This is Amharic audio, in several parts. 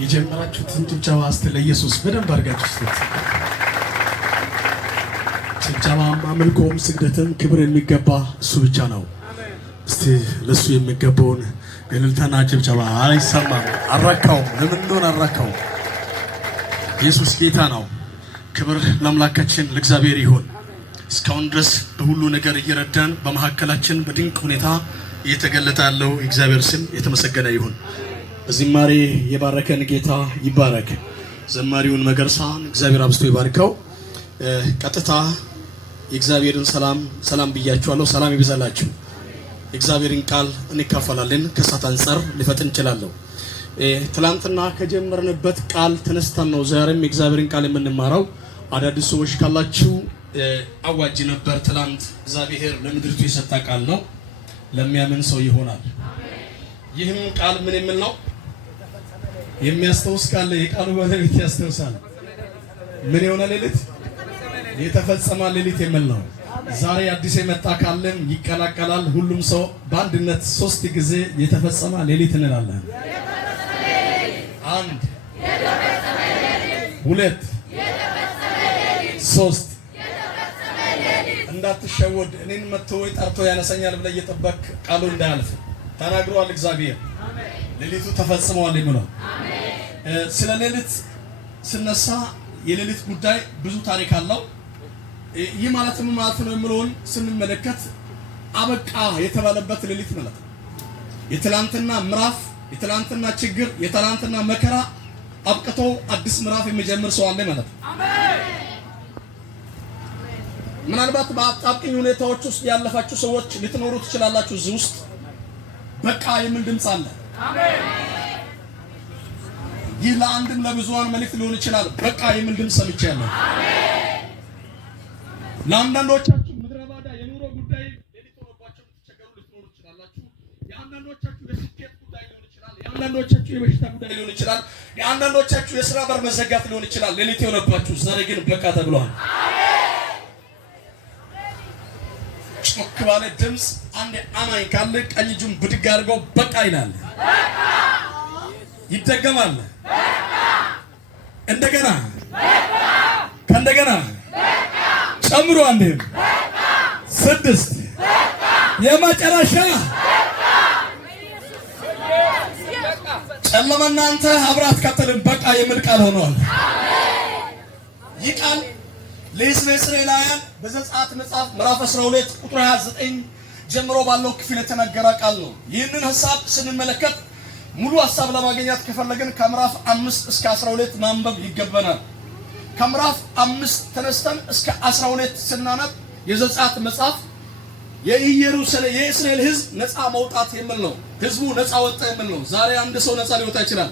የጀመራችሁትን ጭብጨባ እስቲ ለኢየሱስ በደንብ አድርጋችሁ ስጡት። ጭብጨባም አምልኮም ስግደትም ክብር የሚገባ እሱ ብቻ ነው። እስቲ ለሱ የሚገባውን እልልታና ጭብጨባ አይሰማም። አራካው ለምን እንደሆነ አራካው። ኢየሱስ ጌታ ነው። ክብር ለአምላካችን ለእግዚአብሔር ይሁን። እስካሁን ድረስ በሁሉ ነገር እየረዳን በመሐከላችን በድንቅ ሁኔታ እየተገለጠ ያለው እግዚአብሔር ስም የተመሰገነ ይሁን። በዝማሬ የባረከን ጌታ ይባረክ። ዘማሪውን መገርሳን እግዚአብሔር አብዝቶ ይባርከው። ቀጥታ የእግዚአብሔርን ሰላም ብያችኋለሁ። ሰላም ይብዛላችሁ። የእግዚአብሔርን ቃል እንካፈላለን። ከሰዓት አንፃር ሊፈጥን እንችላለሁ። ትላንትና ከጀመርንበት ቃል ተነስተን ነው ዛሬም የእግዚአብሔርን ቃል የምንማረው። አዳዲስ ሰዎች ካላችሁ አዋጅ ነበር። ትላንት እግዚአብሔር ለምድሪቱ የሰጠ ቃል ነው። ለሚያምን ሰው ይሆናል። ይህም ቃል ምን የሚል ነው? የሚያስተውስ ቃል የቃሉ ባለቤት ያስተውሳል። ምን የሆነ ሌሊት የተፈጸመ ሌሊት የሚል ነው። ዛሬ አዲስ የመጣ ካለም ይቀላቀላል። ሁሉም ሰው በአንድነት 3 ጊዜ የተፈጸመ ሌሊት እንላለን። 1 2 3 እንዳትሸወድ። እኔን መጥቶ ወይ ጠርቶ ያነሰኛል ብለህ እየጠበቅ ቃሉ እንዳያልፍ ተናግሯል እግዚአብሔር። ሌሊቱ ተፈጽሟል የሚለው ስለ ሌሊት ስነሳ የሌሊት ጉዳይ ብዙ ታሪክ አለው። ይህ ማለት ምን ማለት ነው የሚለውን ስንመለከት አበቃ የተባለበት ሌሊት ማለት ነው። የትላንትና ምዕራፍ፣ የትላንትና ችግር፣ የትላንትና መከራ አብቅቶ አዲስ ምዕራፍ የሚጀምር ሰው አለ ማለት ነው። ምናልባት በአጣብቂኝ ሁኔታዎች ውስጥ ያለፋችሁ ሰዎች ልትኖሩ ትችላላችሁ። እዚህ ውስጥ በቃ የሚል ድምፅ አለ። ይህ ለአንድም ለብዙሃን መልእክት ሊሆን ይችላል። በቃ የሚል ድምፅ ሰምቻለሁ። ለአንዳንዶቻችሁ ምድረ ባዳ የኑሮ ጉዳይ ሌሊት ሆኖባችሁ ተቸገሩ ልትኖሩ ትችላላችሁ። የአንዳንዶቻችሁ የስኬት ጉዳይ ሊሆን ይችላል። የአንዳንዶቻችሁ የበሽታ ጉዳይ ሊሆን ይችላል። የአንዳንዶቻችሁ የሥራ በር መዘጋት ሊሆን ይችላል። ሌሊት የሆነባችሁ ዛሬ ግን በቃ ተብሏል። ጮክ ባለ ድምፅ አንድ አማኝ ካለ ቀኝ እጁን ብድግ አድርጎ በቃ ይላል። ይደገማል። እንደገና ከእንደገና ጨምሮ አንዴም 6 የመጨረሻ ጨለማና አንተ አብራት ከተልን በቃ የሚል ቃል ሆኗል። ይህ ቃል ለሕዝበ እስራኤላውያን በዘጸአት መጽሐፍ ምዕራፍ 12 ቁጥር 29 ጀምሮ ባለው ክፍል የተነገረ ቃል ነው። ይህንን ሐሳብ ስንመለከት ሙሉ ሐሳብ ለማግኘት ከፈለግን ከምዕራፍ 5 እስከ 12 ማንበብ ይገባናል። ከምዕራፍ 5 ተነስተን እስከ 12 ስናነብ የዘጸአት መጽሐፍ የእስራኤል ሕዝብ ነፃ መውጣት የሚል ነው። ሕዝቡ ነፃ ወጣ የሚል ነው። ዛሬ አንድ ሰው ነፃ ሊወጣ ይችላል።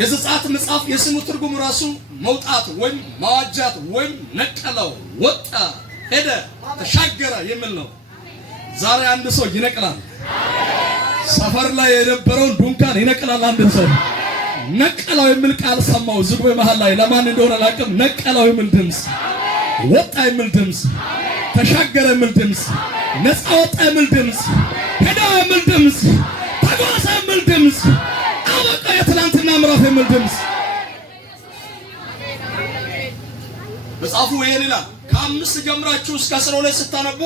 የዘጸአት መጽሐፍ የስሙ ትርጉም ራሱ መውጣት ወይም ማዋጃት ወይም ነቀለው፣ ወጣ፣ ሄደ፣ ተሻገረ የሚል ነው። ዛሬ አንድ ሰው ይነቅላል። ሰፈር ላይ የነበረውን ዱንካን ይነቅላል። አንድ ሰው ነቀለው የሚል ቃል ሰማው። ዝግቤ መሃል ላይ ለማን እንደሆነ አላውቅም። ነቀለው የሚል ድምፅ፣ ወጣ የሚል ድምፅ፣ ተሻገረ የሚል ድምፅ፣ ነፃ ወጣ የሚል ድምፅ፣ ሄደ የሚል ድምፅ፣ ተጓዘ የሚል ድምፅ፣ አበቃ የትላንትና ምዕራፍ የሚል ድምፅ። መጽሐፉ ይሄን ይላል። ከ5 ጀምራችሁ እስከ 12 ስታነቡ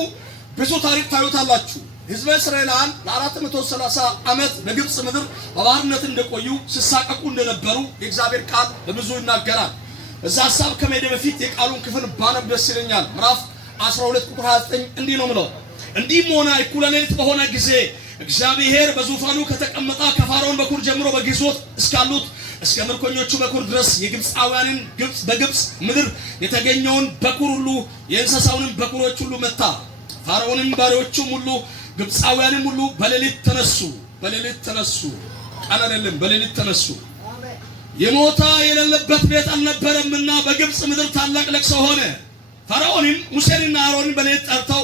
ብዙ ታሪክ ታዩታላችሁ። ሕዝበ እስራኤላውያን ለ430 ዓመት በግብፅ ምድር በባርነት እንደቆዩ ሲሳቀቁ እንደነበሩ የእግዚአብሔር ቃል በብዙ ይናገራል። እዛ ሐሳብ ከመሄድ በፊት የቃሉን ክፍል ባነብ ደስ ይለኛል። ምዕራፍ 12 ቁጥር 29 እንዲህ ነው የምለው። እንዲህም ሆነ እኩለ ሌሊት በሆነ ጊዜ እግዚአብሔር በዙፋኑ ከተቀመጠ ከፋርዖን በኩር ጀምሮ በግዞት እስካሉት እስከ ምርኮኞቹ በኩር ድረስ የግብፃውያንን በግብፅ ምድር የተገኘውን በኩር ሁሉ የእንስሳውንም በኩሮች ሁሉ መታ። ፋርዖንም ባሪያዎቹም ሁሉ ግብፃውያንም ሁሉ በሌሊት ተነሱ። ቀን አይደለም፣ በሌሊት ተነሱ። የሞታ የሌለበት ቤት አልነበረምና በግብፅ ምድር ታላቅ ለቅሶ ሆነ። ፈርዖንም ሙሴንና አሮንን በሌሊት ጠርተው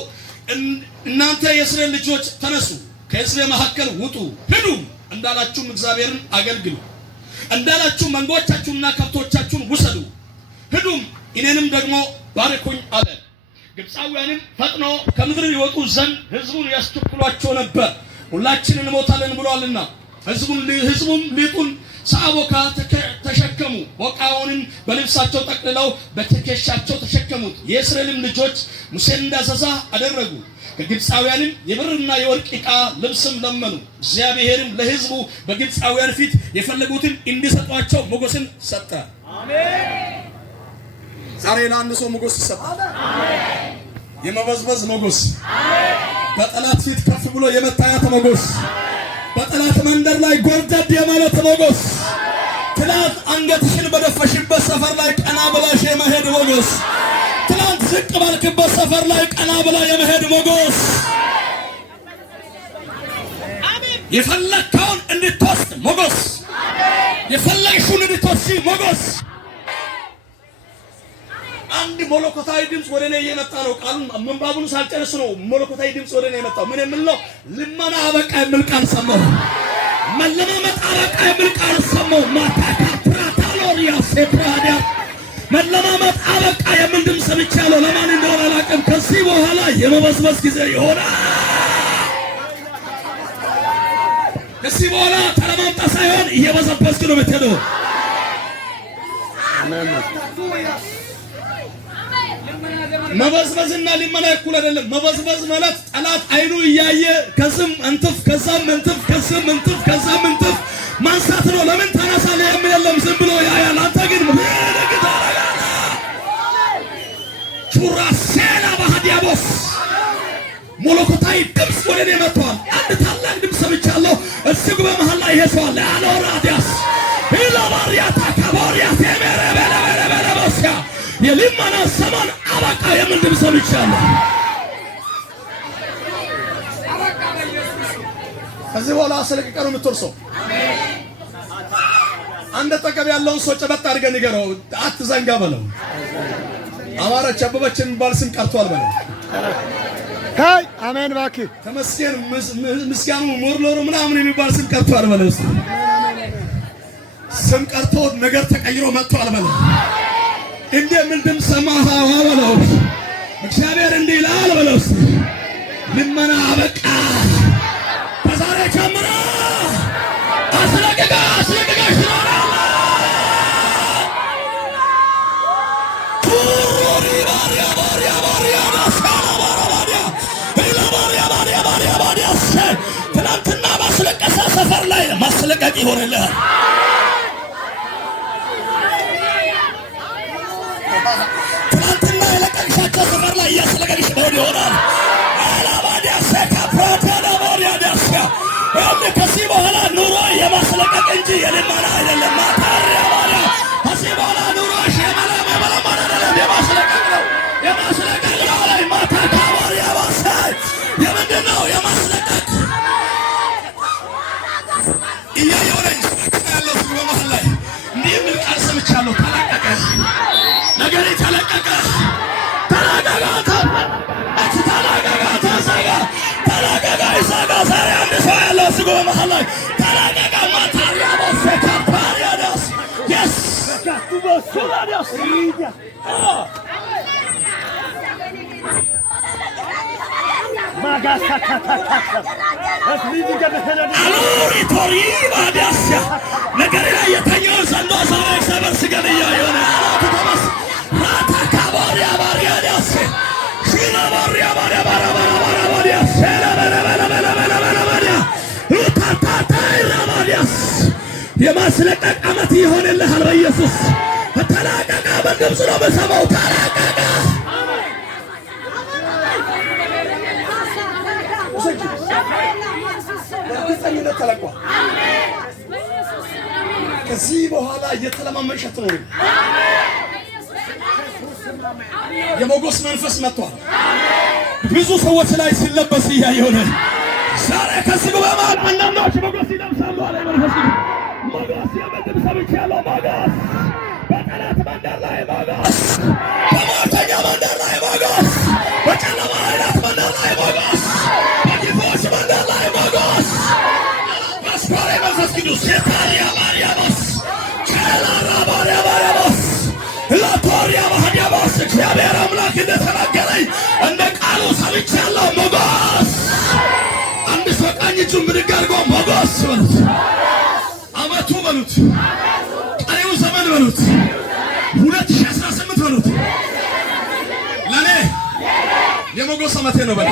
እናንተ የእስራኤል ልጆች ተነሱ፣ ከእስራኤል መካከል ውጡ፣ ሂዱም እንዳላችሁም እግዚአብሔርን አገልግሉ፣ እንዳላችሁ መንጎቻችሁንና ከብቶቻችሁን ውሰዱ፣ ሂዱም እኔንም ደግሞ ባርኩኝ አለ። ግብፃውያንም ፈጥኖ ከምድር ይወጡ ዘንድ ሕዝቡን ያስቸኩሏቸው ነበር፣ ሁላችን እንሞታለን ብሏልና። ሕዝቡም ሊጡን ሳቦካ ተሸከሙ። ቦቃውንም በልብሳቸው ጠቅልለው በትከሻቸው ተሸከሙት። የእስራኤልም ልጆች ሙሴን እንዳዘዘ አደረጉ። ከግብፃውያንም የብርና የወርቅ ዕቃ ልብስም ለመኑ። እግዚአብሔርም ለሕዝቡ በግብፃውያን ፊት የፈለጉትን እንዲሰጧቸው ሞገስን ሰጠ። አሜን። ዛሬ ለአንድ ሰው ሞገስ ይሰጣል። አሜን። የመበዝበዝ ሞገስ፣ አሜን። በጠላት ፊት ከፍ ብሎ የመታየት ሞገስ፣ በጠላት መንደር ላይ ጎርደድ የማለት ሞገስ፣ ትናንት አንገትሽን በደፈሽበት ሰፈር ላይ ቀና ብለሽ የመሄድ ሞገስ፣ ትናንት ዝቅ ባልክበት ሰፈር ላይ ቀና ብላ የመሄድ ሞገስ፣ የፈለግከውን እንድትወስድ ሞገስ፣ የፈለግሽውን እንድትወስድ ሞገስ። አንድ መለኮታዊ ድምፅ ወደ እኔ እየመጣ ነው። ቃሉን ምንባቡን ሳልጨርስ ነው መለኮታዊ ድምፅ ወደ እኔ የመጣው። ምን የሚል ነው? ልመና አበቃ የሚል ቃል ሰማሁ። መለማመጥ አበቃ የሚል ቃል ሰማሁ። ማታካትራታሎሪያ ሴፕራዲያ መለማመጥ አበቃ የሚል ድምፅ ሰምቻለሁ። ለማን እንደሆነ አላውቅም። ከዚህ በኋላ የመበዝበዝ ጊዜ ይሆናል። ከዚህ በኋላ ተለማምጣ ሳይሆን እየበዘበዝክ ነው የምትሄደው። መበዝበዝና ልመና እኩል አይደለም። መበዝበዝ ማለት ጠላት አይኑ እያየ ከስም እንትፍ ከዛም እንትፍ ከስም እንትፍ ከዛም እንትፍ ማንሳት ነው። ለምን ታነሳለህ የሚል የለም። ዝም ብሎ ያያል። አንተ ግን ቹራሴላ ባህዲያቦስ መለኮታዊ ድምፅ ወደ እኔ መጥቷል። አንድ ታላቅ ድምፅ ሰምቻለሁ። እዚህ በመሃል ላይ ይሄሳል አሎራዲያስ ኢላባሪያታ ካባሪያ ቴሜረበለበለበለበሲያ የልመና ዘመን አበቃ የሚል ድምፅ ሰምቻለሁ። ከዚህ በኋላ አስለቅቀህ ነው የምትወርሰው። አንድ አጠገብ ያለውን ሰው ጨበጥ አድርገህ ንገረው፣ አትዘንጋ በለው። አማረች አበበችን ባል ስም ቀርቷል በለው። ካይ አሜን። እባክህ ተመስገን ምስጋኑ ሞርሎሮ ምናምን የሚባል ስም ቀርቷል በለው። ስም ቀርቶ ነገር ተቀይሮ መጥቷል በለው። እንዴ ምን ድምፅ ሰማህ በለው። እግዚአብሔር እንዲህ ይላል በለው። ልመና አበቃ። ከዛሬ ጀምሮ አስለቅቀሽ ትናንትና ማስለቀሳ ሰፈር ላይ ማስለቀቅ ይሆንልሃል። ትናንትና የለቀቅሻቸው ሰፈር ላይ እያስለቀቅሽ መሆን ይሆናል። ከዚህ በኋላ ኑሮ የማስለቀቅ እንጂ የልመና አይደለም። ከዚህ በኋላ ኑሮሽ የመለመን አይደለም፣ የማስለቀቅ ነው። የማስለቀቅ ነው ላይ ማታ ካባሪ ያባሳይ የምንድን ነው የማስለቀቅ? እያየሆነኝ ያለው በመሃል ላይ እንዲህ የሚል ቃል ሰምቻለሁ። ተለቀቀ፣ ነገሬ ተለቀቀ፣ ተለቀቀ፣ ዛሬ አንድ ሰው ያለው እሱ በመሃል ላይ ተለቀቀ። ማታሪያ ቦሴካ ፓሪያዳስ የስ ቱቦሱላዳስ አሉሪቶሪባዳስያ ነገር ላይ የተኛው ዘንዶ ዛሬ ሰበር ስገን እያየሆነ ራታ ካባሪያ ባሪያዳስ ሽላባሪያ ባሪያ ባራባራባሪያስ የማስለቀቅ ዓመት ይሆንልሃል በኢየሱስ። ተለቀቀ። በድምፅ ነው በሰማው። ተለቀቀ። በእርግጠኝነት ተለቋል። ከዚህ በኋላ እየተለማመድሽ አትኖሪም። የሞገስ መንፈስ መጥቷል። ብዙ ሰዎች ላይ ሲለበስ እያየሁ ነው ዛሬ። ከዚህ በመሃል አንዳንዶች ሞገስ ይለብሳሉ አለ መንፈስ። ሞገስ የምድብ ሰምቻለሁ። ሞገስ በጠላት መንደር ላይ ሞገስ፣ በሟርተኛ መንደር ላይ ሞገስ፣ በጨለማ ኃይላት መንደር ላይ ሞገስ፣ በክፉዎች መንደር ላይ ሞገስ። በስኮሬ መንፈስ ቅዱስ ሴታሪያ ማርያሞስ ቸላራ ማርያሞስ ላቶሪያ ማህዲያሞስ እግዚአብሔር አምላክ እንደተናገረኝ እንደ ቃሉ ሰምቻለሁ። ሞገስ አንድ ሰው ቀኝ እጁን ብድግ አድርጎ ሞገስ በሉት። አመቱ በሉት፣ ቀሪው ዘመን በሉት፣ 2018 በሉት ለኔ የሞገስ ዓመቴ ነው በል።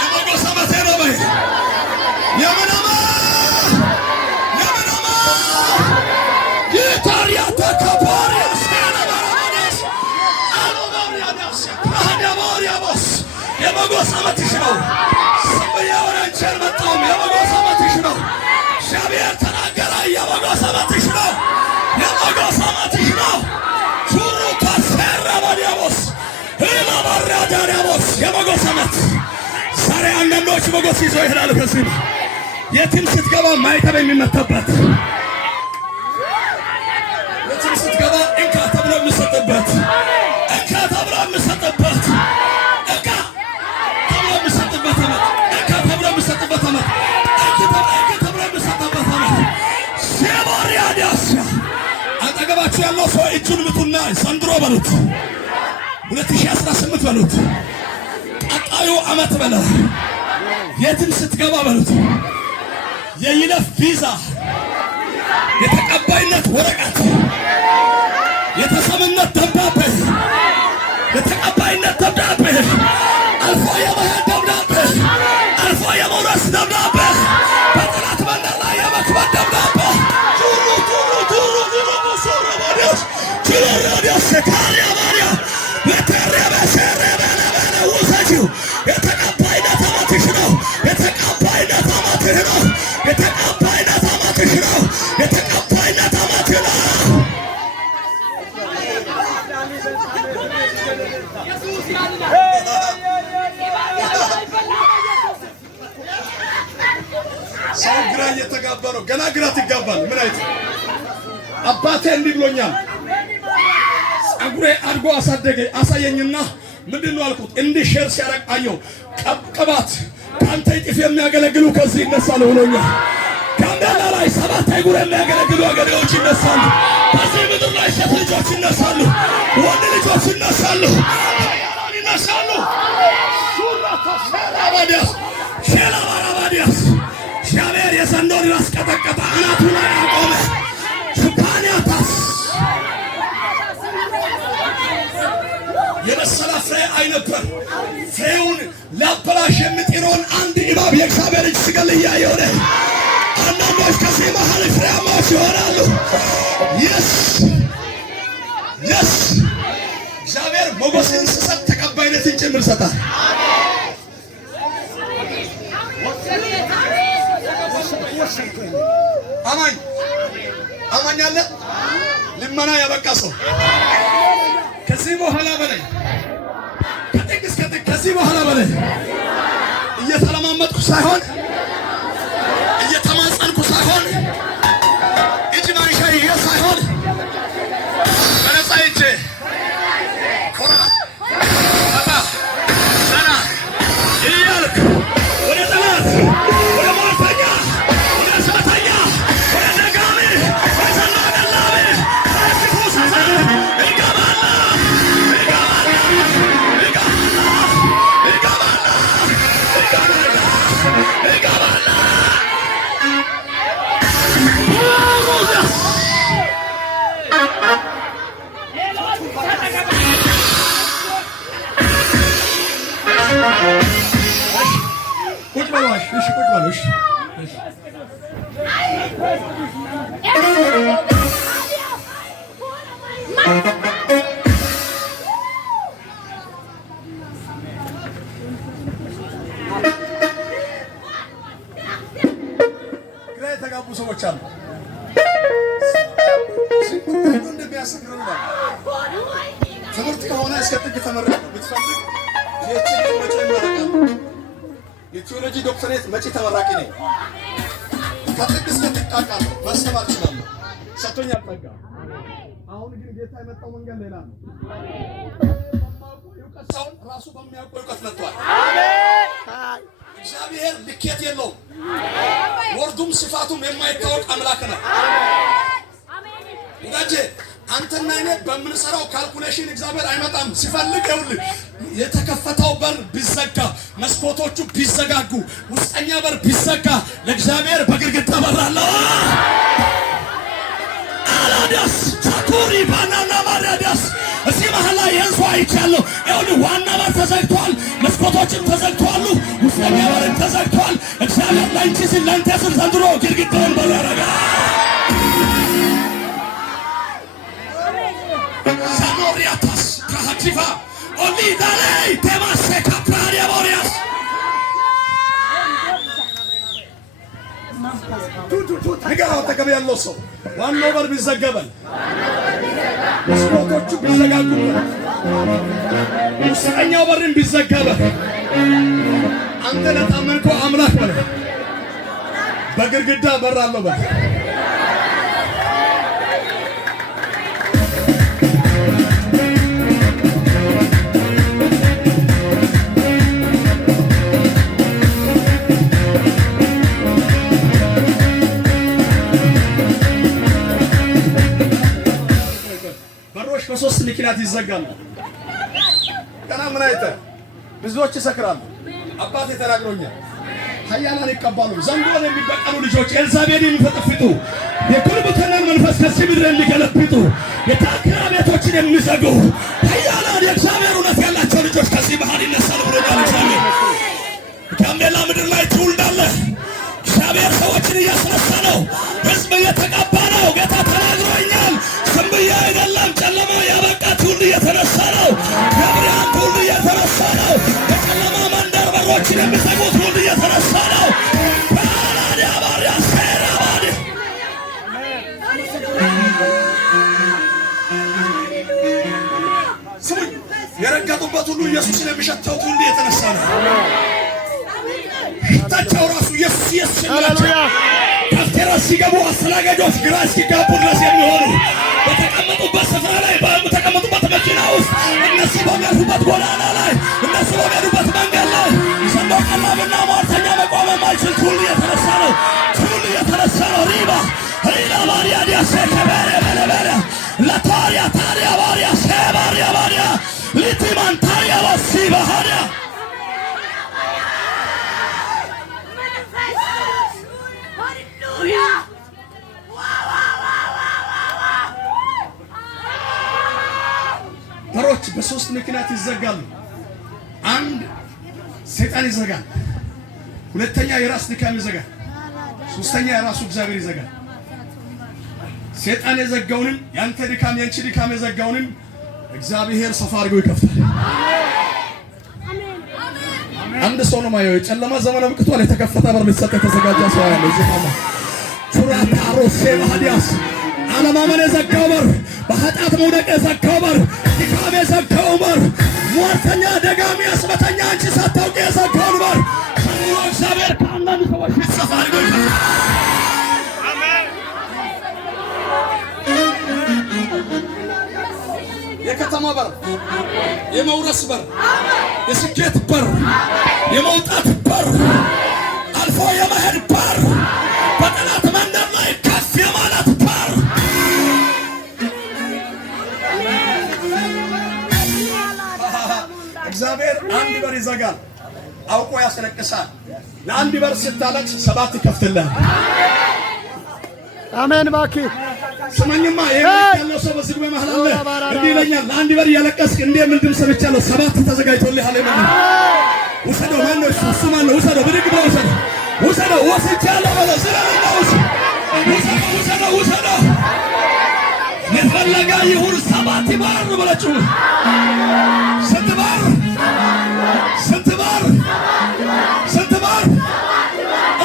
የሞገስ ዓመቴ ነው በል። የምናማ የታሪያ ተካባሪያ ሰላማራስ አሎባሪያስ አዳባሪያስ የሞገስ ዓመትሽ ነው። ሰበያወራንቸር መጣው የሞገስ ዓመትሽ ነው። ሻቢያ ተናገረ የሞገስ ዓመትሽ ነው። የሞገስ ዓመትሽ ነው። ሹሩ ካሰራባዲያስ ኢላባራዳሪያስ የሞገስ ዓመት ዛሬ አንዳንዶች ሞገስ ይዘው ይሄዳሉ። ከዚህ የትም ስትገባ ማይተብ የሚመታበት የትም ስትገባ እንካ ተብሎ የሚሰጥበት እንካ ተብሎ የሚሰጥበት እንካ ተብሎ የሚሰጥበት እንካ ተብሎ የሚሰጥበት እንካ ተብሎ የሚሰጥበት ሴባሪያዳስ አጠገባችሁ ያለው ሰው እጁን ምቱና ዘንድሮ በሉት 2018 በሉት ቀጣዩ ዓመት በለ የትም ስትገባ በሉት የይለፍ ቪዛ የተቀባይነት ወረቀት የተሰምነት ደብዳቤ የተቀባይነት ደብዳቤ አልፎ የመሄድ ደብዳቤ አልፎ የመውረስ ደብዳቤ በጠላት መንደር ላይ የመክበድ ደብዳቤ ቱሩ ቱሩ ቱሩ ቱሩ ሱሩ ባዲያስ ቱሩ ካሪያ ባዲያ ለተረበ ሰረበ ለውሰጂው የተቀባይነት ዓመትሽ ነው። የተቀባይነት ዓመትሽ ነው። የተቀባይነት ዓመትሽ ነው። የተቀባይነት ዓመትሽ ነው። ሰው ግራ እየተጋባ ነው። ገና ግራ ትጋባል። ምን አይነት አባቴ እንዲህ ብሎኛል። ጸጉሬ አድጎ አሳየኝና ምንድነው አልኩት። እንዲህ ሼር ሲያረግ አየሁ። ቅባት ከአንተ እጥፍ የሚያገለግሉ ከዚህ ይነሳሉ ብሎኛል። ጋምቤላ ላይ 7 አይጉር የሚያገለግሉ አገልጋዮች ይነሳሉ። በዚህ ምድር ላይ ሴት ልጆች ይነሳሉ፣ ወንድ ልጆች ይነሳሉ፣ ኃያላን ይነሳሉ። ሼላባራባዲያስ እግዚአብሔር የዘንዶን ራስ ቀጠቀጠ፣ አናቱ ላይ አቆመ። ሱፓንያታስ የበሰለ ፍሬ አይነበር። ፍሬውን ላበላሽ የሚጥረውን አንድ እባብ የእግዚአብሔር እጅ ሲገል እያየሁ ነው። አንዳንዶች ከዚህ መሃል ፍሬያማዎች ይሆናሉ። የስ እግዚአብሔር ሞገስን ሲሰጥ ተቀባይነትን ጭምር ይሰጣል። አማኝ አለ። ልመና ያበቃ ሰው ከዚህ በኋላ በላይ ከጥግ እስከ ጥግ ከዚህ በኋላ በላይ እየተለማመጥኩ ሳይሆን እየተማጸንኩ ሳይሆን እጅ ማንሻ ይዤ ሳይሆን በነፃ እጄ ኮራ ፈታ ዘና እያልክ ወደ ጠላት ወደ ሟርተኛ ወደ እሳተኛ ወደ ደጋሚ ወደ ሰናገላሚ ክፉ ሰይጣን ቁጭ በሏሽ። እሺ ቁጭ በሏሽ። ግራ የተጋቡ ሰዎች አሉ። እንደሚያሰክረው ትምህርት ከሆነ እስከ ጥግ ተመረቀ ብትፈልግ የቲዮሎጂ ዶክተሬት መጪ ተመራቂ ነኝ። ከጥግ እስከ ጥግ ቃቃለሁ፣ ማስተማር እችላለሁ። ሰጥቶኛል ጸጋ። አሁን ግን ጌታ የመጣው መንገድ ሌላ ነው። እውቀት ሰውን ራሱ በሚያውቀው እውቀት መጥቷል። እግዚአብሔር ልኬት የለውም። ወርዱም ስፋቱም የማይታወቅ አምላክ ነው። ወዳጄ አንተና እኔ በምንሰራው ካልኩሌሽን እግዚአብሔር አይመጣም። ሲፈልግ ይኸውልህ የተከፈተው በር ቢዘጋ መስኮቶቹ ቢዘጋጉ ውስጠኛ በር ቢዘጋ ለእግዚአብሔር በግድግዳ በር አለው። አላዳስ ሳቱሪ ባናና ማራዳስ እዚህ መሃል ላይ የንሱ አይቻለሁ። ይኸውልህ ዋና በር ተዘግቷል፣ መስኮቶችም ተዘግቷል፣ ውስጠኛ በርም ተዘግቷል። እግዚአብሔር ላንቺ ሲል ላንተ ሲል ዘንድሮ ግድግዳውን በር ያደርጋል። ሳኖሪያታስ ካሃቲፋ ኦሊ ዳላይ ተማሰ ካፕራሪያ ቦሪያስ ንገረው አጠገብ ያለው ሰው ዋናው በር ቢዘጋበል መስኮቶቹ ቢዘጋጉ ውስጠኛው በርን ቢዘጋበል አንተ ለታመንከው አምላክ በል በግድግዳ በር አለው በል በሶስት ምክንያት ይዘጋሉ። ገና ምን አይተህ ብዙዎች ይሰክራሉ። አባቴ ተናግሮኛል። ኃያላን ይቀባሉ። ዘንዶን የሚበቀሉ ልጆች ኤልዛቤልን የሚፈጠፍጡ የጉልበተናን መንፈስ ከዚህ ምድር የሚገለብጡ የታክራ ቤቶችን የሚዘጉ ኃያላን የእግዚአብሔር እውነት ያላቸው ልጆች ከዚህ መሃል ይነሳሉ ብሎኛል እግዚአብሔር። ጋምቤላ ምድር ላይ ትውልዳለህ። እግዚአብሔር ሰዎችን እያስነሳ ነው። ሕዝብ እየተቀባ ነው። ጌታ ተናግሮኛል። ዝም ብዬ አይደለም። ጨለማ ያበቃ ትውልድ እየተነሳ ነው። የብርሃን ትውልድ እየተነሳ ነው። የጨለማ መንደር በሮችን የሚዘጉ ትውልድ እየተነሳ ነው። ባላዲያ ባሪያ ሴራ ባዲ ስሙኝ፣ የረገጡበት ሁሉ ኢየሱስን የሚሸተው ትውልድ እየተነሳ ነው። ሽታቸው ራሱ ኢየሱስ ኢየሱስ ይላቸው። ካፍቴራ ሲገቡ አስተናጋጆች ግራ እስኪጋቡ ድረስ የሚሆኑ በተቀመጡበት ስፍራ ላይ በተቀመጡበት መኪና ውስጥ እነሱ በሚያልፉበት ጎዳና ላይ እነሱ በሚሄዱበት መንገድ ላይ ሰንዶ ቀላብና ሟርተኛ መቆም የማይችል ትውልድ እየተነሳ ነው። ትውልድ እየተነሳ ነው። ሪባ ሪላ ባሪያ ዲያሴ ከበሬ በለበለ ለታሪያ ታሪያ ባሪያ ሴባሪያ ባሪያ ሊቲማን ታሪያ ባሲ ባህሪያ በሮች በሶስት ምክንያት ይዘጋሉ። አንድ ሰይጣን ይዘጋል፣ ሁለተኛ የራስ ድካም ይዘጋል፣ ሶስተኛ የራሱ እግዚአብሔር ይዘጋል። ሰይጣን የዘጋውንም ያንተ ድካም ያንቺ ድካም የዘጋውንም እግዚአብሔር ሰፋ አድርጎ ይከፍታል። አንድ ሰው ነው ማየው። የጨለማ ዘመን አብቅቷል። የተከፈተ በር ሊሰጥ የተዘጋጀ ሰው ያለ እዚህ አለ። ቹራታ ሮሴ ባህዲያስ አለማመን የዘጋው በር፣ በኃጢአት መውደቅ የዘጋው በር፣ ድካም የዘጋው በር፣ ሟርተኛ ደጋሚ አስመተኛ አንቺ ሳታውቂ የዘጋውን በር እግዚአብሔር ከአንዳንድ ሰዎች ፊት ሰፋ አድርጎ ይከፍታል። የከተማ በር፣ የመውረስ በር፣ የስኬት በር፣ የመውጣት በር፣ አልፎ የመሄድ በር፣ በጠላት መንደር ላይ ከፍ የማለት በር እግዚአብሔር አንድ በር ይዘጋል፣ አውቆ ያስለቅሳል። ለአንድ በር ስታለቅስ ሰባት ይከፍትልሃል። አሜን። እባክህ ስማኝማ፣ ያለው ሰው በዚህ ጉባኤ መሃል አለ። እንዲህ ይለኛል፣ ለአንድ በር እያለቀስክ እንዴ ምን ድምፅ ሰምቻለሁ፣ ሰባት ተዘጋጅቶልሃል። ማለት ውሰደው። ማን ነው እሱ? ማን ነው? ውሰደው፣ ብድግ ብለው ውሰደው፣ ውሰደው፣ ወስጃለሁ በለው። ስለምን ውሰደው፣ ውሰደው። የፈለገ ይሁን ሰባት በር ነው በላችሁ። ስንት በር? ስንት በር? ስንት በር?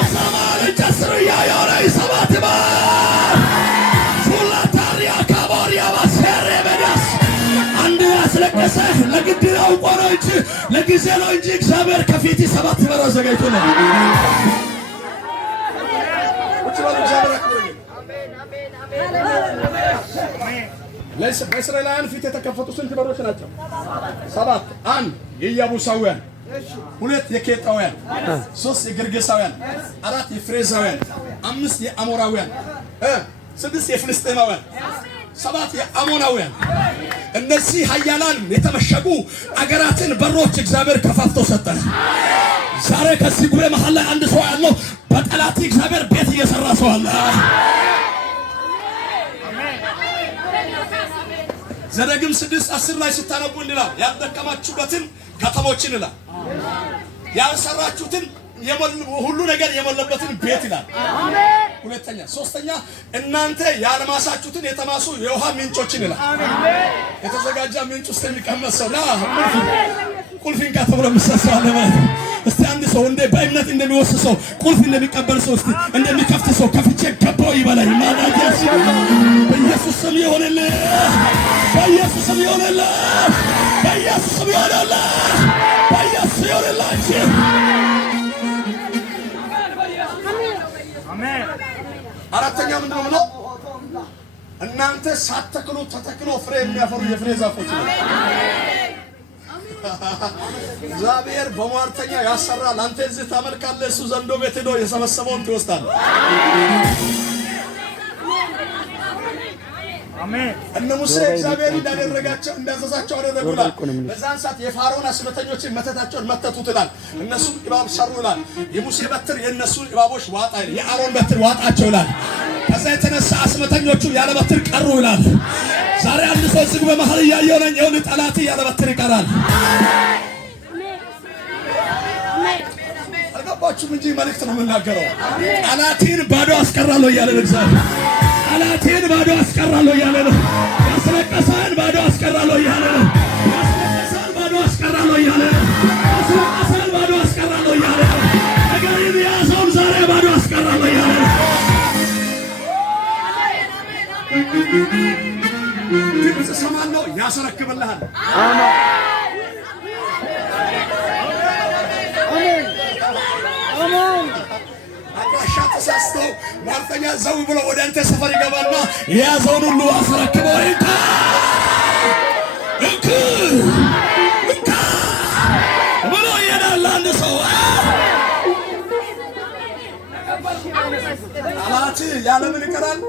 እዛ ማለት ጨስር እያየሁ ላይ ሰባት በር ሱላታሪያ ካቦሪያ ባሴሬ በዳስ አንድ ያስለቀሰህ ለግድ አውቆ ነው እንጂ ለጊዜ ነው እንጂ እግዚአብሔር ከፊት ሰባት በር አዘጋጅቶልሃል። በእስራኤላውያን ፊት የተከፈቱ ስንት በሮች ናቸው? ሰባት። አንድ የኢያቡሳውያን፣ ሁለት የኬጣውያን፣ ሶስት የግርጌሳውያን፣ አራት የፍሬዛውያን፣ አምስት የአሞራውያን፣ ስድስት የፍልስጤማውያን፣ ሰባት የአሞናውያን። እነዚህ ኃያላን የተመሸጉ አገራትን በሮች እግዚአብሔር ከፋፍቶ ሰጠ። ዛሬ ከዚህ ጉባኤ መሃል ላይ አንድ ሰው ያለው በጠላት እግዚአብሔር ቤት እየሰራ ሰው አለ። ዘዳግም 6:10 ላይ ስታነቡ እንዲላል ያልደከማችሁበትን ከተሞችን ይላል፣ ያልሰራችሁትን ሁሉ ነገር የሞላበትን ቤት ይላል። ሁለተኛ ሶስተኛ እናንተ ያልማሳችሁትን የተማሱ የውሃ ምንጮችን ይላል። የተዘጋጀ ምንጭ ውስጥ የሚቀመጥ ሰው ቁልፊን ተብሎ የሚሰሳው አለ ማለት ነው። እስቲ አንድ ሰው እንደ በእምነት እንደሚወስድ ሰው ቁልፍ እንደሚቀበል ሰው እስቲ እንደሚከፍት ሰው ከፍቼ ገባው ይበላል። ማዳጅ በኢየሱስ ስም ይሆንልህ፣ በኢየሱስ ስም ይሆንልህ፣ በኢየሱስ ስም ይሆንልህ፣ በኢየሱስ ይሆንልህ። አራተኛ ምንድነው ብሎ እናንተ ሳትተክሉ ተተክሎ ፍሬ የሚያፈሩ የፍሬ ዛፎች ነው። እግዚአብሔር በሟርተኛ ያሰራል። አንተ እዚህ ታመልካለህ፣ እሱ ዘንዶ ቤት ሄዶ የሰበሰበውን ትወስዳለህ። እነ ሙሴ እግዚአብሔር እንዳደረጋቸው እንዳዘዛቸው አደረጉላል። በዛን ሰዓት የፋሮን አስመተኞችን መተታቸውን መተቱት ይላል። እነሱም እባብ ሰሩ ይላል። የሙሴ በትር የእነሱን እባቦች ዋጣ፣ የአሮን በትር ዋጣቸው ይላል። ከዛ የተነሳ አስመተኞቹ ያለ በትር ቀሩ ይላል። ዛሬ አንድ ሰው ዝግ በመሃል እያየሁ ነኝ። ይሁን ጠላት ያለ በትር ይቀራል። አልገባችሁም እንጂ መልእክት ነው የምናገረው። ጠላቴን ባዶ አስቀራለሁ እያለ እግዚአብሔር ጠላቴን ባዶ አስቀራለሁ እያለ ነው። ያስለቀሰን ባዶ አስቀራለሁ እያለ ነው። ያስለቀሰን ባዶ አስቀራለሁ እያለ ነው። ያስለቀሰን ባዶ አስቀራለሁ እያለ ነው። ነገርን የያዘውን ዛሬ ባዶ አስቀራለሁ እያለ ነው። ድምፅ ሰማለሁ፣ ያስረክብልሃል። አባሻ ተሳስተው ሟርተኛ ዘው ብሎ ወደ አንተ ሰፈር ይገባና የያዘውን ሁሉ አስረክበው እንካ ብሎ ይሄዳል። አንድ ሰው ጠላት ያለ ምን ይቀራል?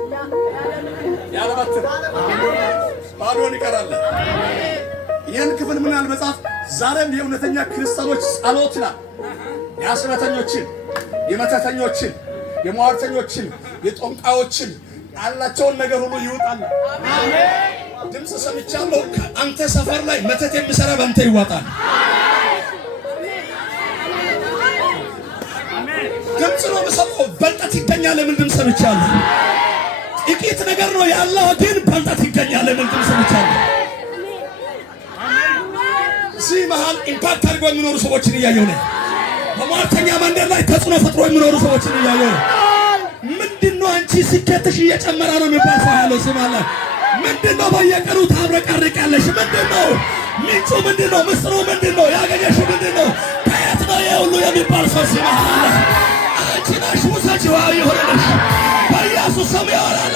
ያለ በትር ባዶን ይቀራል። ይህን ክፍል ምን ያህል መጽሐፍ ዛሬም የእውነተኛ ክርስቲያኖች ጸሎት ይላል። የአስመተኞችን፣ የመተተኞችን፣ የሟርተኞችን፣ የጦንቃዮችን ያላቸውን ነገር ሁሉ ይውጣል። ድምፅ ሰምቻለሁ። አንተ ሰፈር ላይ መተት የሚሰራ በአንተ ይዋጣል። ድምፅ ነው የምሰማው። በልጠት ይገኛል የሚል ድምፅ ሰምቻለሁ። ጥቂት ነገር ነው ያለው፣ ግን በልጠት ይገኛል የሚል ድምፅ ሰምቻለሁ። እዚህ መሃል ኢምፓክት አድርገው የሚኖሩ ሰዎችን እያየሁ ነው። በሟርተኛ መንደር ላይ ተጽዕኖ ፈጥሮ የሚኖሩ ሰዎችን እያየሁ ነው። ምንድነው አንቺ ስኬትሽ እየጨመረ ነው የሚባል ሰው ያለው ስማላ። ምንድነው በየቀኑ ታብረቀርቂያለሽ? ምንድነው ምንጩ? ምንድነው ምስጢሩ? ምንድነው ያገኘሽ? ምንድነው ከየት ነው የሁሉ የሚባል ሰው ስማላ። አንቺ ነሽ ውሰጂዋ ይሆንልሽ በኢየሱስ ስም ይሆናል።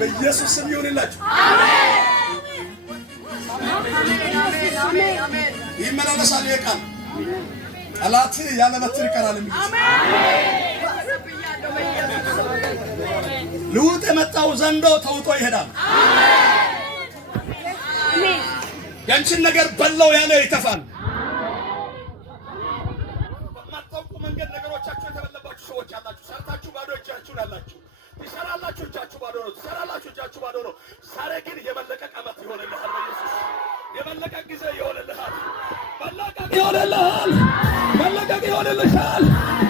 በኢየሱስ ስም ይሆንላችሁ። ይመላለሳል። የቃል ጠላት ያለ በትር ይቀራል። ልውጥ የመጣው ዘንዶ ተውጦ ይሄዳል። ያንቺን ነገር በላው ያለ ይተፋል። በማታውቁ መንገድ ነገሮቻችሁ የተበለባችሁ ሰዎች ያላችሁ፣ ሰርታችሁ ባዶ እጃችሁ ያላችሁ፣ ትሰራላችሁ እጃችሁ ባዶ ነው፣ ትሰራላችሁ እጃችሁ ባዶ ነው። ዛሬ ግን የመለቀቅ ዓመት ይሆንልሃል። በኢየሱስ የመለቀቅ ጊዜ ይሆንልሃል። መለቀቅ ይሆንልሃል። መለቀቅ ይሆንልሻል።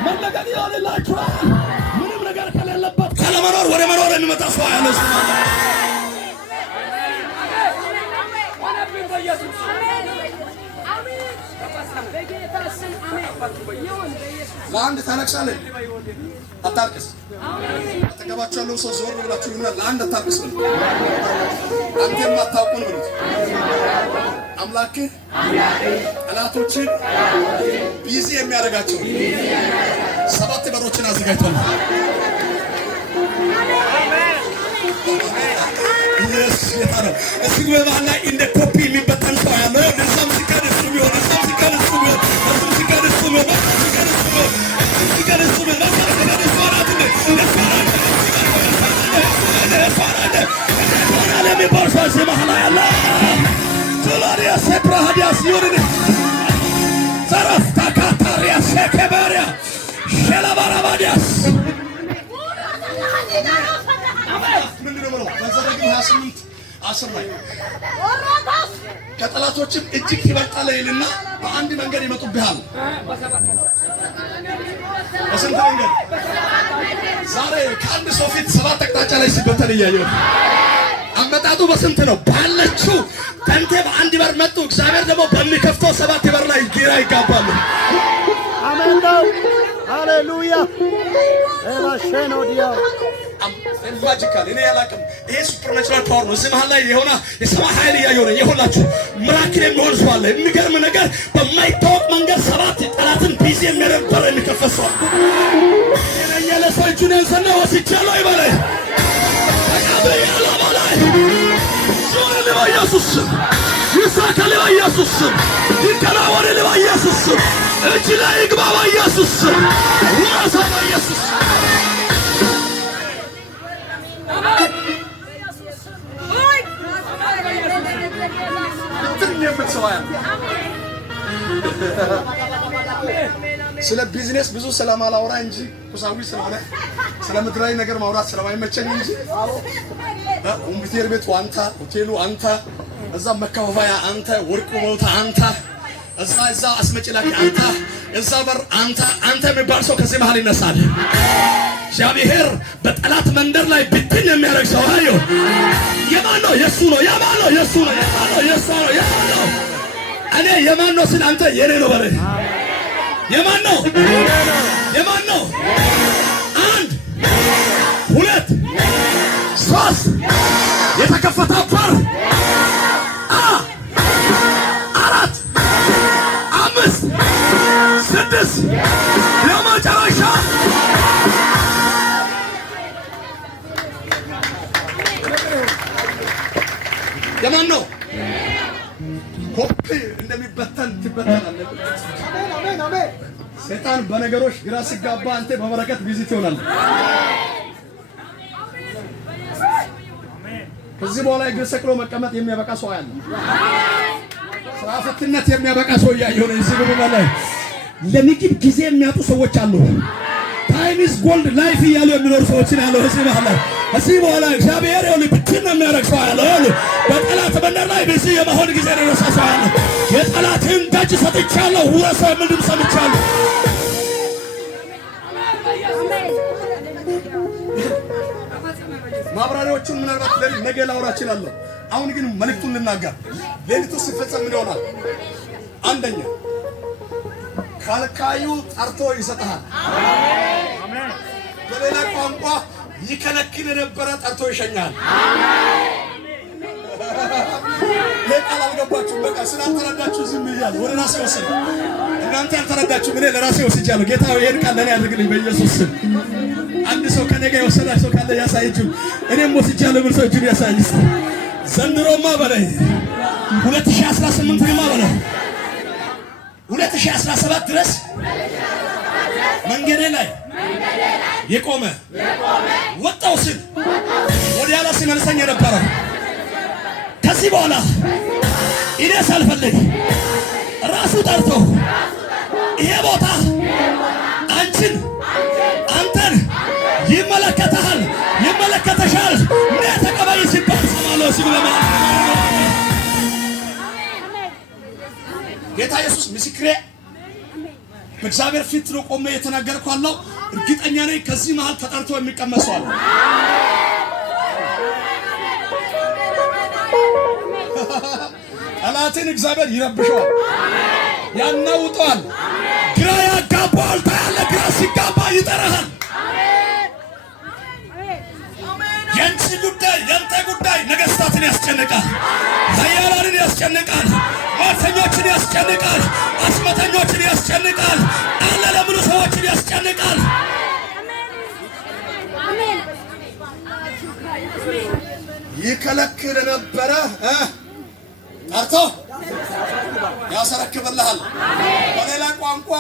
መለቀቅ ይሆንላችኋል። ምንም ነገር ከሌለበት ካለመኖር ወደ መኖር የሚመጣ ሰው ያለ ለአንድ ታለቅሳለህ፣ አታልቅስ። አጠገባችሁ ያለው ሰው ዞር ብላችሁ ይሆናል። ለአንድ አታልቅስ። አንተ የማታውቁን ብሉት። አምላክህ ጠላቶችን ቢዚ የሚያደርጋቸው 7 በሮችን አዘጋጅቷል። ኢየሱስ ጌታ ነው። እዚህ በመሃል ላይ እንደ ኮፒ የሚበተን ሰው ያለው እዛም ሲቀር እሱ ቢሆን እዛም ሲቀር እሱ ቢሆን እሱም ሲቀር እሱ ቢሆን እሱም ሲቀር እሱ ቢሆን ይሁን። ዘራፍ ታካታሪያ ሸከባሪያ ሸላባራባዲያስ ምንድነው ብለው በዘዳግም 28:10 ላይ ከጠላቶችም እጅግ ይበልጣል ይልና በአንድ መንገድ ይመጡብሃል። በስንት መንገድ? ዛሬ ከአንድ ሰው ፊት 7 አቅጣጫ ላይ ሲበተን እያየሁ አመጣጡ በስንት ነው? ባለችው ተንቴ በአንድ በር መጡ። እግዚአብሔር ደግሞ በሚከፍተው 7 በር ላይ ግራ ይጋባሉ። አሜን ነው። ሃሌሉያ ኤባሸኖ ዲያው ማጂካል እኔ ያላቅም። ይሄ ሱፐርናቹራል ፓወር ነው። እዚህ መሃል ላይ የሆነ የሰማይ ኃይል እያየሁ ነው። ይሁላችሁ ምራክል የሚሆን ሰው አለ። የሚገርም ነገር በማይታወቅ መንገድ 7 ጠላትን ቢዚ የሚያደርግ የሚከፈት ሰው እኔ ለሰው እጁን ያንሰና ወስጃለሁ ይበላይ ተቀበያለሁ በላይ ዞር ለኢየሱስ ይሳካል በኢየሱስ ይከናወን በኢየሱስ እጅ ላይ ይግባ በኢየሱስ ወራሳ በኢየሱስ ስለ ቢዝነስ ብዙ ስለማላወራ እንጂ ቁሳዊ ስለሆነ ስለ ምድራዊ ነገር ማውራት ስለማይመቸኝ እንጂ ኮምፒውተር ቤቱ አንተ፣ ሆቴሉ አንተ፣ እዛ መከፋፈያ አንተ፣ ወርቁ ሞታ አንተ፣ እዛ አስመጪ ላይ አንተ፣ እዛ በር አንተ የሚባል ሰው ከዚህ መሃል ይነሳል። እግዚአብሔር በጠላት መንደር ላይ ብትን የሚያደርግ ሰው አዩ። የማን ነው? የሱ ነው። የማን ነው? የሱ ነው። የማን ነው? የሱ ነው። የማን ነው? እኔ የማን ነው ስል አንተ የኔ ነው በለኝ። የማን ነው? የማን ነው? 1 2 3 የተከፈተ በር 4 5 6 የመጨረሻ የማን ነው? ኮፒ እንደሚበተን ትበተናለህ። አሜን አሜን። ሰይጣን በነገሮች ግራ ሲጋባ አንተ በበረከት ቢዚ ትሆናለህ። ከዚህ በኋላ እግር ሰቅሎ መቀመጥ የሚያበቃ ሰው ያለ ስራ ፈትነት የሚያበቃ ሰው ያየው ነው። እዚህ ግቡ ማለት ለምግብ ጊዜ የሚያጡ ሰዎች አሉ። ታይም ኢዝ ጎልድ ላይፍ እያሉ የሚኖሩ ሰዎች ያለው እዚህ ማለት እዚህ በኋላ እግዚአብሔር ይሁን ብትን የሚያደርግ ሰው ያለው ይሁን በጠላት መንደር ላይ ቢዚ የመሆን ጊዜ ነው ሰው ያለው የጠላትን ደጅ ሰጥቻለሁ ውረሳ ምንም ሰምቻለሁ። ማብራሪያዎቹን ምናልባት ነገ ላውራ እችላለሁ። አሁን ግን መልእክቱን ልናገር። ሌሊቱ ሲፈጸም ምን ይሆናል? አንደኛ ከልካዩ ጠርቶ ይሰጣል። አሜን። በሌላ ቋንቋ ይከለክል የነበረ ጠርቶ ይሸኛል። ይሄ ቃል አልገባችሁም? በቃ ስላልተረዳችሁ ዝም ብያለሁ። ወደ ራሴ ወስድ። እናንተ ያልተረዳችሁም እኔ ለራሴ ወስጃለሁ። ጌታ ይሄን ቃል ለኔ ያድርግልኝ በኢየሱስ ስም። አንድ ሰው ከነገ የወሰደ ሰው ካለ ያሳይችሁ። እኔም ወስጃለሁ ምን ሰው እጁን ያሳይስ። ዘንድሮማ በላይ 2018 ግማ በላይ 2017 ድረስ መንገዴ ላይ የቆመ ወጣው ስል ወዲያላ ሲመልሰኝ የነበረ ከዚህ በኋላ እኔ ሳልፈልግ ራሱ ጠርቶ ይሄ ቦታ አንቺን አንተን ይመለከታል ይመለከተሻል ምን ተቀበይ ሲባል ሰማለው ሲብለማ ጌታ ኢየሱስ ምስክሬ በእግዚአብሔር ፊት ነው ቆሜ የተናገርኳለሁ። እርግጠኛ ነኝ ከዚህ መሃል ተጠርቶ የሚቀመሰዋል። ጠላትን እግዚአብሔር ይረብሸዋል፣ ያናውጠዋል፣ ግራ ያጋባዋል። ታያለ ግራ ሲጋባ ይጠራሃል። የአንቺ ጉዳይ የአንተ ጉዳይ ነገስታትን ያስጨንቃል፣ ኃያላንን ያስጨንቃል፣ ሟርተኞችን ያስጨንቃል፣ አስመተኞችን ያስጨንቃል፣ አለ ለምኑ ሰዎችን ያስጨንቃል። ይከለክል ነበረ ጠርቶ ያሰረክብልሃል። በሌላ ቋንቋ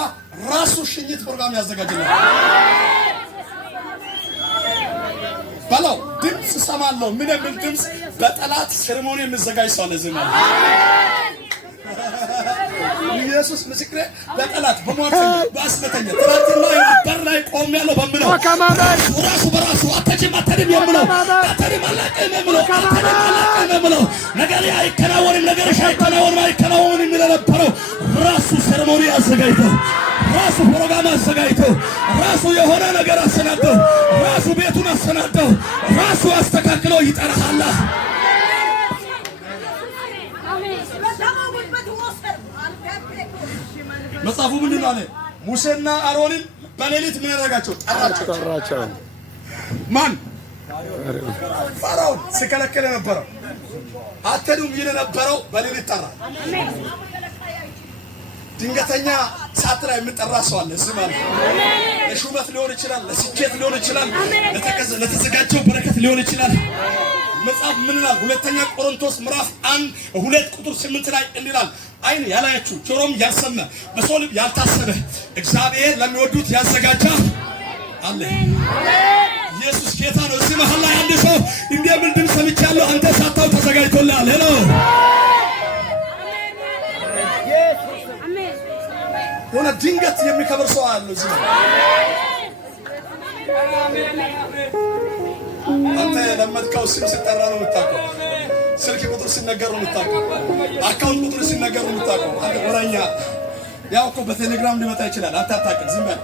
ራሱ ሽኝት ፕሮግራም ያዘጋጅልሃል። በለው ድምፅ ሰማለሁ። ምን የሚል ድምፅ? በጠላት ሴሬሞኒ የሚዘጋጅ ሰው ለዚህ ማለት ኢየሱስ ምስክሬ በጠላት በሟርት በአስመተኛ ትናንትና በር ላይ ቆሜያለሁ በምለው ራሱ በራሱ አተጅም አተድም የምለው አተድም አላቅም የምለው ነገር አይከናወንም ነገርሽ አይከናወንም የሚል ነበረው ራሱ ሴሬሞኒ አዘጋጅተው ራሱ ፕሮግራም አዘጋጅተው ራሱ የሆነ ነገር አሰናደው ራሱ ቤቱን አሰናደው ራሱ አስተካክሎ ይጠራሃል። መጽሐፉ ምንድን ነው አለ? ሙሴና አሮንን በሌሊት ምን ያደረጋቸው? ጠራቸው። ማን? ፋራውን ሲከለክል የነበረው አትሄዱም ይል የነበረው በሌሊት ጠራ። ድንገተኛ ሰዓት ላይ የሚጠራ ሰው አለ እዚህ ማለት ነው። ለሹመት ሊሆን ይችላል፣ ለስኬት ሊሆን ይችላል፣ ለተዘጋጀው በረከት ሊሆን ይችላል። መጽሐፍ ምን ይላል? ሁለተኛ ቆሮንቶስ ምዕራፍ 1 ቁጥር 8 ላይ እንዲላል አይን ያላያችሁ ጆሮም ያልሰማ በሰው ልብ ያልታሰበ እግዚአብሔር ለሚወዱት ያዘጋጃ አለ። ኢየሱስ ጌታ ነው። እዚህ መሃል ላይ አንድ ሰው እንዲህ ምን ድምፅ ሰምቻለሁ አንተ ሳታው ተዘጋጅቶልሃል። ሄሎ ሆነ ድንገት የሚከበር ሰው አለ እዚህ። አንተ ለመድከው ስም ሲጠራ ነው የምታውቀው። ስልክ ቁጥር ሲነገር ነው የምታውቀው። አካውንት ቁጥር ሲነገር ነው የምታውቀው። አንተ ወራኛ ያው እኮ በቴሌግራም ሊመጣ ይችላል። አንተ አታውቅም። ዝም በል።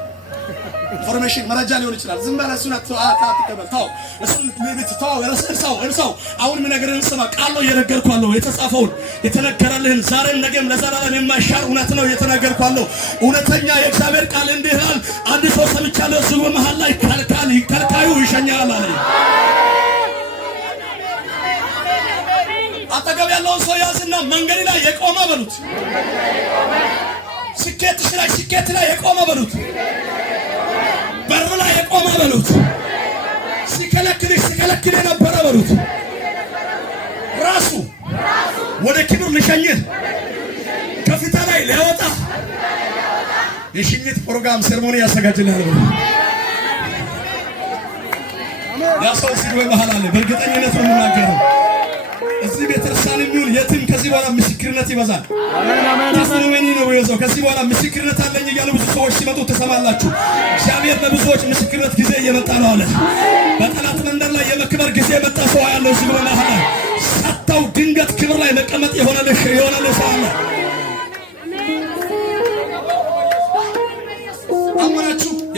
ኢንፎርሜሽን መረጃ ሊሆን ይችላል። ዝም በል። እሱን አትቀበል። ተው እሱን ተው። እርሳው። አሁን ምን ነገርን ስማ። ቃል ነው እየነገርኩህ ያለው የተጻፈውን የተነገረልህን ዛሬም ነገም ለዘላለም የማይሻር እውነት ነው እየተናገርኩህ ያለው። እውነተኛ የእግዚአብሔር ቃል እንዲህ ይላል። አንድ ሰው ሰምቻለሁ እዚሁ መሃል ላይ ከልካዩ ይሸኛል አለ። አጠገብ ያለውን ሰው ያዝና መንገድ ላይ የቆመ በሉት። ስኬት ላይ የቆመ በሉት። በር ላይ የቆመ በሉት። ሲከለክል የነበረ በሉት። ራሱ ወደ ክብር ልሸኝህ ከፊታ ላይ ሊያወጣ የሽኝት ፕሮግራም ሴሬሞኒ ያዘጋጅልሃል። ያ ሰው ሲድወ መሃል አለ። በእርግጠኝነት ነው የምናገረው። እዚህ ቤተክርስቲያን የሚውል የትም ከዚህ በኋላ ምስክርነት ይበዛል። ተስፋዬ ነው የዘው ከዚህ በኋላ ምስክርነት አለኝ እያሉ ብዙ ሰዎች ሲመጡ ተሰማላችሁ። እግዚአብሔር ለብዙዎች ምስክርነት ጊዜ እየመጣ ነው አለ። በጠላት መንደር ላይ የመክበር ጊዜ የመጣ ሰው ያለው እዚህ በመሃል ሳታው ድንገት ክብር ላይ መቀመጥ የሆነልሽ ሰው አለ።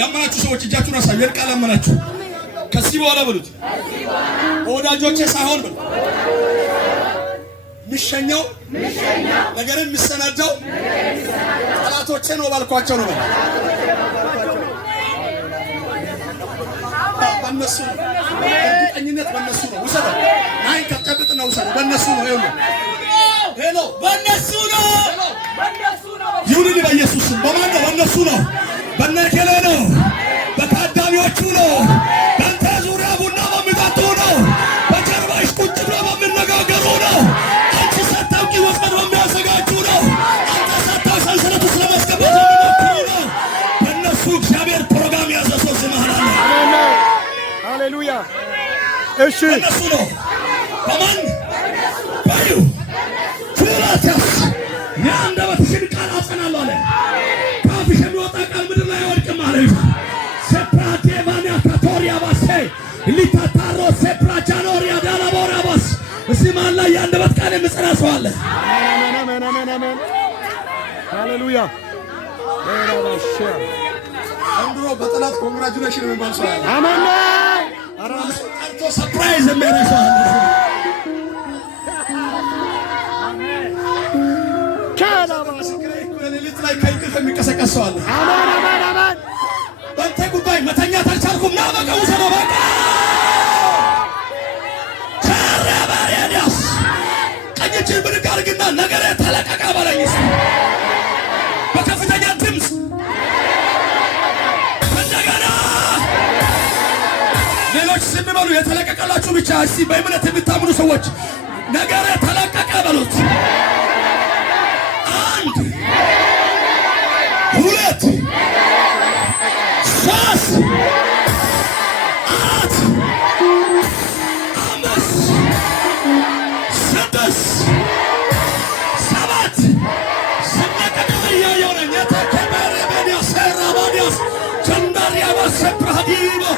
ያመናችሁ ሰዎች እጃችሁን አሳዩ። የቃል አመናችሁ ከዚህ በኋላ በሉት ወዳጆቼ ሳይሆን በሉ ምሸኛው ነገር የሚሰናዳው ጠላቶቼ ነው ባልኳቸው ነው። በእነሱ ነው እርግጠኝነት በእነሱ ነው። ውሰደው ናይ ከጨብጥና ውሰደው በእነሱ ነው። ሄሎ በእነሱ ነው። ይሁን በኢየሱስ ስም። በማን ነው? በእነሱ ነው። በነከለ ነው። በታዳሚዎቹ ነው። በአንተ ዙሪያ ቡና በሚጠጡ ነው። በጀርባሽ ቁጭ ብለው በሚነጋገሩ ነው። አንቺ ሳታውቂ ወጥመድ በሚያዘጋጁ ነው። አንተ ሳታውቂ ሰንሰለት ውስጥ ለማስገባት በሚሞክሩ ነው። በእነሱ እግዚአብሔር ፕሮግራም ያዘዘው ዝማህል አለ። ሃሌሉያ። እሺ በእነሱ ነው። በማን ባዩ ፍራታስ የአንደበትሽን ቃል አጸናለሁ አለ። ካፍሽ የሚወጣ ቃል ምድር ላይ አይወድቅም አለ። ሴፕራቴቫኒያ ካቶሪያ ባሴ ሊታታሮ ሴፕራቻኖሪያ ዳላቦራባስ እዚህ ማን ላይ የአንደበት ቃል የምጽና ሰው አለ። አሜን። ሃሌሉያ። አንድሮ በጠላት ኮንግራቹሌሽን የሚባል ሰው አለ። አሜን። አንተ ሰርፕራይዝ የሚያደርግ ሰው አለ። ሌሊት ላይ ከእንቅልፍ የሚቀሰቀስ ሰው አለ። አሜን። በአንተ ጉዳይ መተኛት አልቻልኩም ና በቃ ውሰደው በቃ ቸረበሬዲያስ ቀኝ እጅን ብድግ አድርግና ነገሬ ተለቀቀ በለኝ። በከፍተኛ ድምፅ እንደገና ሌሎች ዝም በሉ። የተለቀቀላችሁ ብቻ እስቲ በእምነት የምታምኑ ሰዎች ነገሬ ተለቀቀ በሉት። አንድ ሁለት ሶስት አራት አምስት ስድስት ሰባት ስምንት Ibo,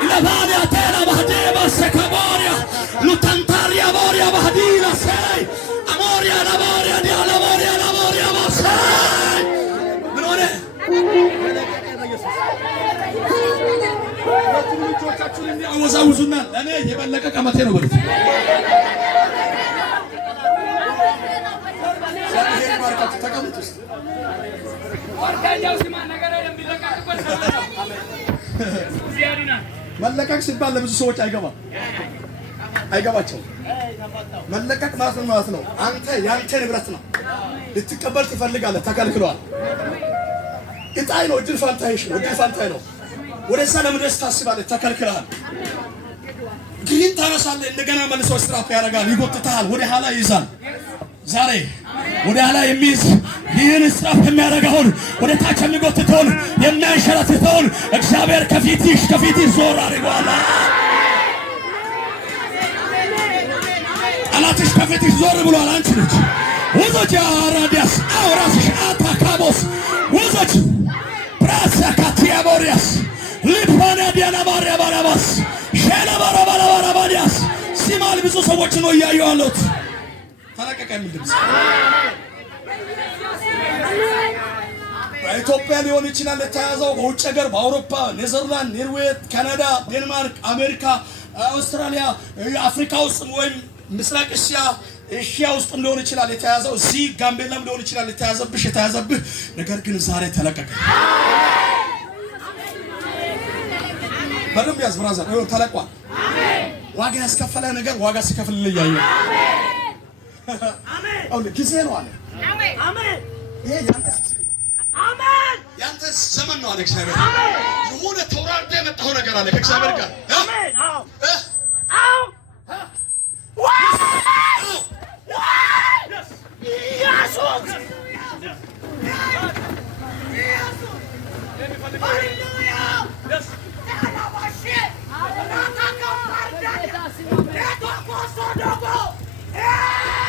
Ilavadia Tera Bahadeva Sekamoria, Lutantaria Moria Bahadila Sei, Amoria Lamoria di Alamoria Lamoria Masai. Menone. አወዛውዙና ለኔ የበለቀ ቀመቴ ነው በሉት። ዛሬ ማርካት ተቀምጡ። ወርካኛው ሲማ ነገር የሚለቀቅበት ዚያሪና መለቀቅ ሲባል ለብዙ ሰዎች አይገባቸውም። መለቀቅ ማለት ነው አንተ ያንተ ንብረት ነው ልትቀበል ትፈልጋለህ፣ ተከልክሏል። እጣይ ነው፣ እድል ፋንታይ ነው። ወደዛ ለመድረስ ታስባለህ፣ ተከልክለሃል። ግን ታነሳለህ፣ እንደገና መልሶ ስትራፕ ያደርጋል፣ ይጎትታል፣ ወደ ኋላ ይይዛል። ዛሬ ወደ ኋላ የሚይዝ ይህን ስትራፕ የሚያደርገውን ወደ ታች የሚጎትተውን የሚያንሸራትተውን እግዚአብሔር ከፊትሽ ዞር አድርጓል። ጠላትሽ ከፊትሽ ዞር ብሏል። አንቺ ልጅ ውዞች አራዲያስ አውራስሽ አታካቦስ ውዞች ፕራሳ ካቲያቦሪያስ ሊፓና ዲያና ማሪያ ባራባስ ሸላ ባራባራባዲያስ ሲማል ብዙ ሰዎች ነው እያዩ ያሉት። ተለቀቀ ምንድነው? በኢትዮጵያ ሊሆን ይችላል የተያዘው፣ በውጭ ሀገር በአውሮፓ፣ ኔዘርላንድ፣ ኖርዌይ፣ ካናዳ፣ ዴንማርክ፣ አሜሪካ፣ አውስትራሊያ፣ አፍሪካ ውስጥ ወይም ምስራቅ ኤሽያ ውስጥ ሊሆን ይችላል የተያዘው፣ እዚህ ጋምቤላም ሊሆን ይችላል የተያዘብህ ነገር ግን ዛሬ ተለቀቀ። በደንብ ያዝ ብራዘር፣ ተለቋል። ዋጋ ያስከፈለ ነገር ዋጋ ሲከፍልልህ እያየህ አሜን። ጊዜ ነው አለ። አሜን። ይሄ ያንተ ዘመን ነው አለ እግዚአብሔር። የሆነ ተወራርዶ የመጣው ነገር አለ ከእግዚአብሔር ጋር። አሜን።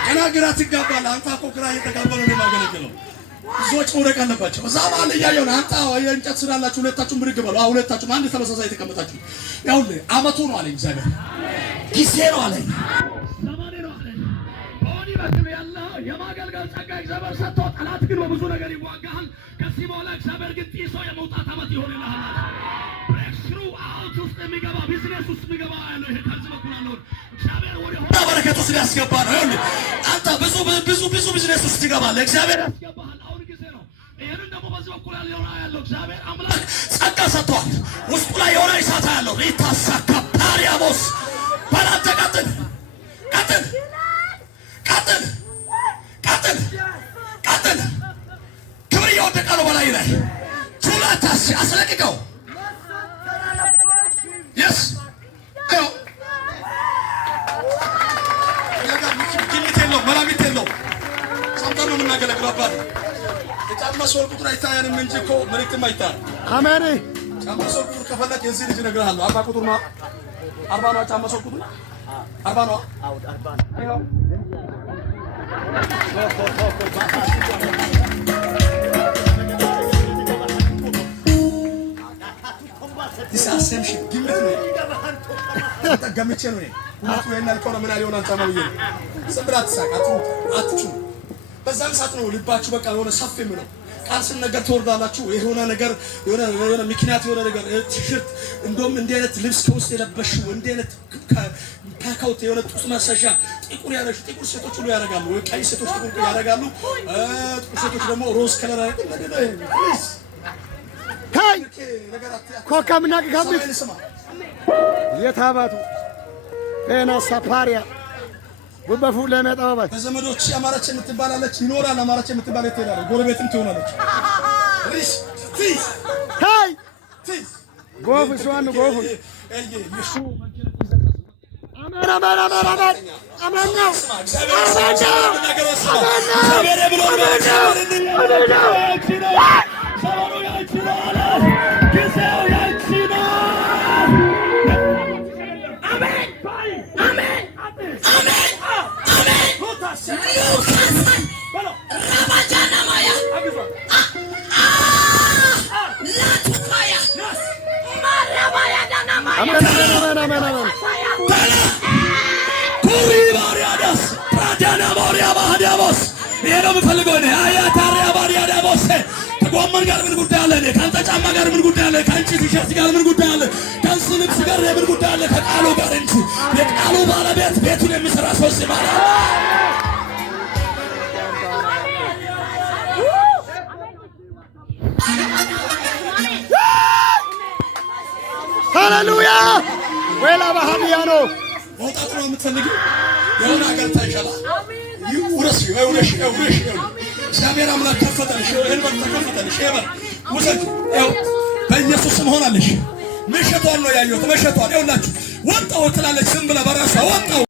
ገና ግራ ትጋባለህ። አንተ እኮ ግራ እየተጋባህ ነው የማገለግለው። ብዙዎች መውደቅ አለባቸው። እዛ ባል እያየሁ ነው። አንተ የእንጨት ስላላችሁ ሁለታችሁም ብድግ በሉ። ሁለታችሁም አንድ ተመሳሳይ የተቀመጣችሁ ያውልህ አመቱ ነው አለኝ እግዚአብሔር። ጊዜ ነው አለኝ። ዘመኔ ነው አለኝ። በሆኒ በኩል ያለው የማገልገል ጸጋ እግዚአብሔር ሰጥቶ ጠላት ግን በብዙ ነገር ይዋጋሃል። ከዚህ በኋላ እግዚአብሔር ግን ጢሶ የመውጣት አመት ይሆንልሃል። ብሬክስሩ አውት ውስጥ የሚገባ ቢዝነስ ውስጥ የሚገባ ያለው ይሄ ከዚህ በኩል ያለው እግዚአብሔር ወደ ሆነ በረከት ውስጥ ያስገባ ነው። ይኸውልህ አንተ ብዙ ቢዝነስ ውስጥ ትገባለህ። እግዚአብሔር ያስገባሃል። አሁን ጊዜ ነው። ይሄንን ደግሞ በዚህ በኩል ያለው እግዚአብሔር አምላክ ጸጋ ሰጥቷል። ውስጡ ላይ የሆነ እሳት ያለው ይታሳካ ፓሪያሞስ ባላንተ ቀጥል። ክብር እየወደቀ ነው በላይ ላይ ቹላታስ አስለቅቀው የስ መላሚት የለው ሰምተን ነው የምናገለግለው። አባት የጫማ ሶል ቁጥር አይታየንም እንጂ እኮ መልእክትም አይታየንም። አሜን። ጫማ ሶል ቁጥር ከፈለክ የዚህ ልጅ እነግርሃለሁ። 40 ቁጥር ነው። 40 ነው። ጫማ ሶል ቁጥር 40 ነው። አዎ 40 ነው። አይው ዲሳሰምሽ ግምት ነው ተገምቼ ነው ሁሉ የናል ኮራ ምን አልሆነ አንተ ነው ይሄ ሰብራት ሳቃቱ አትቹ በዛን ሰዓት ነው ልባችሁ በቃ የሆነ ሰፍ የሚለው ቃል ስንነገር ትወርዳላችሁ። የሆነ ነገር የሆነ ምክንያት የሆነ ነገር ቲሸርት እንደውም እንዲህ አይነት ልብስ ከውስጥ የለበሽው እንዲህ አይነት ፓካውት የሆነ ጡት ማሳሻ ጥቁር ያለሽ ጥቁር ሴቶች ሁሉ ያደርጋሉ። ወይ ቀይ ሴቶች ጥቁር ያደርጋሉ። ጥቁር ሴቶች ደግሞ ሮዝ ከለር ያደርጋሉ። ፕሊዝ ሃይ ኮካምና ከካምት የታባቱ እና ሳፓሪያ ወበፉ ለመጣባባት በዘመዶች አማራጭ የምትባላለች ይኖራል። አማራጭ የምትባል ትሄዳለች፣ ጎረቤትም ትሆናለች። ሪስ ፊስ ሃይ ፊስ ጎፍ ሷን ጎፍ እሺ አማራ ነው Maya. ኩሪ ባሪያዳስ ራዳና ባሪያ ባዲያቦስ ይሄው ምፈልገው ነው አያታሪያ ባሪያዳቦስ ከጎመን ጋር ምን ጉዳይ አለ? ካንተ ጫማ ጋር ምን ጉዳይ አለ? ካንቺ ቲሸርት ጋር ምን ጉዳይ አለ? ካንቺ ልብስ ጋር ምን ጉዳይ አለ? ከቃሉ ጋር እንጂ የቃሉ ባለቤት ቤቱን የሚሰራ ሰው ሲባል ሃሌሉያ ወላ ባህዲያኖ ወጣት ነው የምትፈልጊው የሆነ ሀገር ታይሻላ ይውረስ ይውረሽ እግዚአብሔር አምላክ ከፈተልሽ ይሄን ተከፈተልሽ ይሄ ውሰድ ይኸው በኢየሱስ ስም ሆናለሽ። መሸቷን ነው ያየሁት መሸቷን ይኸውላችሁ ወጣው ትላለች ዝም ብላ በራሷ ወጣው